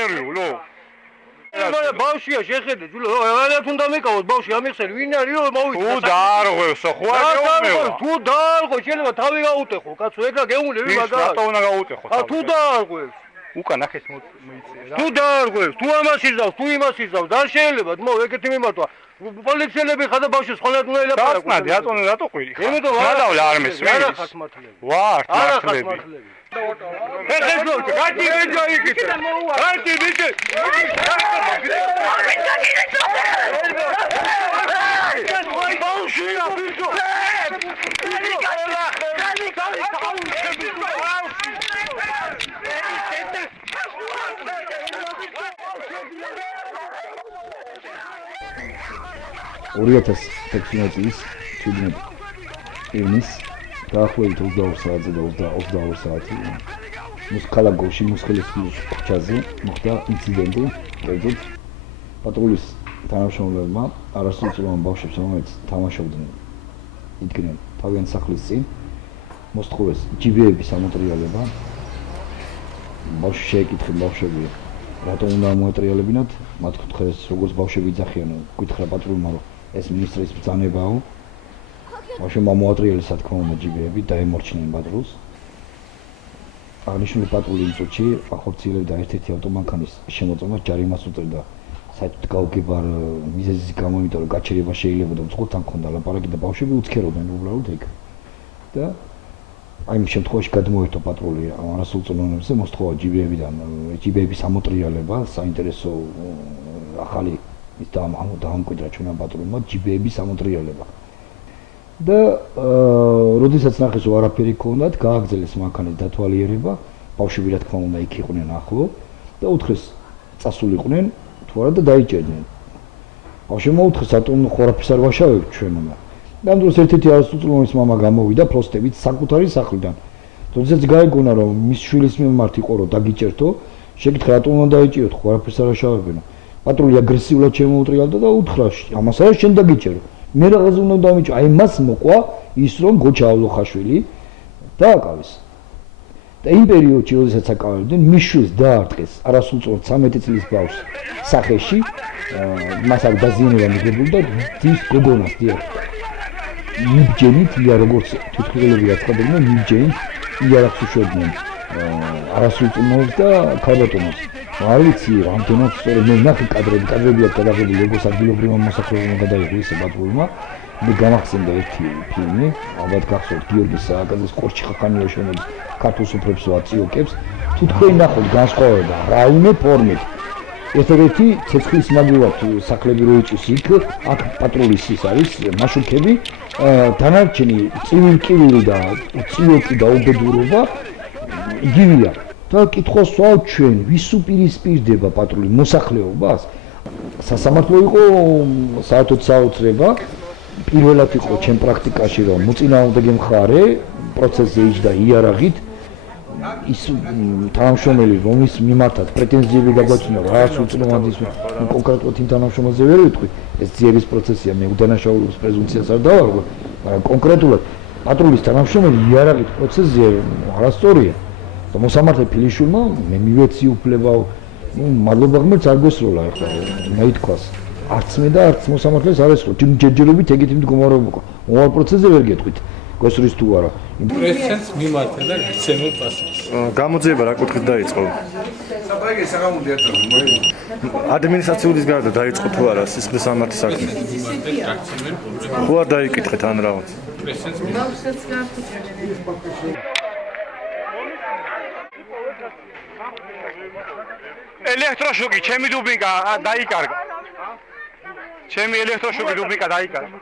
ნერვიულო. მაგრამ ბავშვია შეხედე ჯულო რაღაც უნდა მეკავოს ბავშვი ამიხსენ ვინ არისო მოვიდა თუ დაარღვევსო ხო არ გეუბნება თუ დაარღვე შეიძლება თავი გაუტეხო კაცო ეგ რა გეუნე ვინ მაგა რატო უნდა გაუტეხო თუ დაარღვევს უკან ახეს მოიწია თუ დაარღვევს თუ ამას იზავს თუ იმას იზავს არ შეიძლება მო ეგეთი მიმართვა პოლიციელები ხარ და ბავშვი სხვანაირად უნდა ელაპარაკოს რატო ყვირი ხარ იმიტომ გადავლე არ მესმის არა ხარ მართლები ვარ მართლები ეხლა გადი რეჯა იქით გადი ბიჭი წლის 17 ივნის დაახლოებით 22 საათზე და 22 საათი ქალაქში მუსხელისწყლის ქუჩაზე მოხდა ინციდენტი, კერძოდ პატრულის თანამშრომლებმა არასრულწლოვან ბავშვებს, რომელიც თამაშობდნენ იდგნენ თავიანთ სახლის წინ, მოსთხოვეს ჯიბეების ამოტრიალება. ბავშვი შეეკითხა ბავშვები რატომ უნდა ამოატრიალებინათ, მათ კითხეს როგორც ბავშვები იძახიან, კითხა პატრულმა ეს მინისტრის ბრძანებაა. ბავშვებმა მოატრიალეს რა თქმა უნდა ჯიბეები და ემორჩნენ პატრულს. აღნიშნული პატრული იმ წუთში ახორციელებდა ერთ-ერთი ავტომანქანის შემოწმებას, ჯარიმას უწევდა საერთოდ გაუგებარ მიზეზის გამო, იმიტომ რომ გაჩერება შეიძლება და მწყურთან ქონდა ლაპარაკი და ბავშვები უცქერობდნენ უბრალოდ ეგ. და აი იმ შემთხვევაში გადმოერთო პატრული არასრულწლოვანებზე, მოსთხოვა ჯიბეების ამოტრიალება, საინტერესო ახალი ის დაამკვიდრა ჩვენმა პატრულმა ჯიბეების ამოტრიალება. და როდესაც ნახეს რომ არაფერი ქონდათ, გააგრძელეს მანქანის დათვალიერება, ბავშვები რა თქმა უნდა იქ იყვნენ ახლო და უთხრეს წასულიყვნენ თუ არა და დაიჭერდნენ. ბავშვებმა უთხრეს რატომ ხორაფის არ ვაშავებ ჩვენმა. და ამ დროს ერთ-ერთი არასრულწლოვანის მამა გამოვიდა ფლოსტებით საკუთარი სახლიდან. როდესაც გაიგონა რომ მის შვილის მიმართ იყო რომ დაგიჭერთო, შეკითხა რატომ უნდა დაიჭიროთ, ხორაფის არ აშავებენო. პატრული აგრესიულად შემოუტრიალდა და უთხრა ამას არა შენ დაგიჭერო. მე რაღაც უნდა დავიჭო, აი მას მოყვა ის რომ გოჩა ავლოხაშვილი დააკავეს. და იმ პერიოდში, როდესაც აკავებდნენ, მის შვილს დაარტყეს არასრულწლოვან 13 წლის ბავშვს სახეში, მას აქ დაზიანება მიღებული და დის გოგონას დიახ. მიბჯენით ია როგორც თვითმხილველები აცხადებდნენ, მიბჯენით იარაღს უშვებდნენ არასრულწლოვანს და ქალბატონს. არ ვიცი რამდენად სწორედ მე ნახე კადრები აქვს გადაღებული როგორც ადგილობრივმა მოსახლეობამ გადაიღო ისე პატრულმა. მე გამახსენდა ერთი ფილმი, ალბათ გახსოვთ გიორგი სააკაძის კორჩი ხახანიაშვილის ქართულ სუფრებს აწიოკებს. თუ თქვენ ნახოთ განსხვავება რაიმე ფორმით. ერთ-ერთი ცეცხლის მაგივრად სახლები რო იწვის იქ, აქ პატრულის ის არის მაშუქები, დანარჩენი წივილ-კივილი და წიოკი და უბედურობა იგივეა. და კითხვა სვავ ჩვენ ვის უპირისპირდება პატრული მოსახლეობას? სასამართლო იყო საერთოდ საოცრება. პირველად იყო ჩემ პრაქტიკაში რომ მოწინააღმდეგე მხარე პროცესზე იჯდა იარაღით ის თანამშრომელი რომის მიმართად პრეტენზიები გაგვაჩნია არასრულწლოვანის კონკრეტულად იმ თანამშრომელზე ვერ ვიტყვი ეს ძიების პროცესია მე უდანაშაულობის პრეზუმპციას არ დავარღვევ მაგრამ კონკრეტულად პატრულის თანამშრომელი იარაღით პროცესზე არასწორია და მოსამართლე ფილიშვილმა მე მივეცი უფლება მადლობა ღმერთს არ გვესროლა ახლა მე ითქვას არც მე და არც მოსამართლეს არ ესროლ ჯერჯერობით ეგეთი მდგომარეობა მომავალ პროცესზე ვერ გეტყვით გესრის თუ არა პრესენს მიმართა და გიცემენ პასუხს გამოძიება რა კუთხით დაიწყო საბაგე საღამოდი არ ადმინისტრაციულის გარდა დაიწყო თუ არა სისხლის სამართლის საქმე ხო არ დაიკითხეთ ან რაღაც პრესენს ელექტროშოკი ჩემი დუბინკა დაიკარგა ჩემი ელექტროშოკი დუბინკა დაიკარგა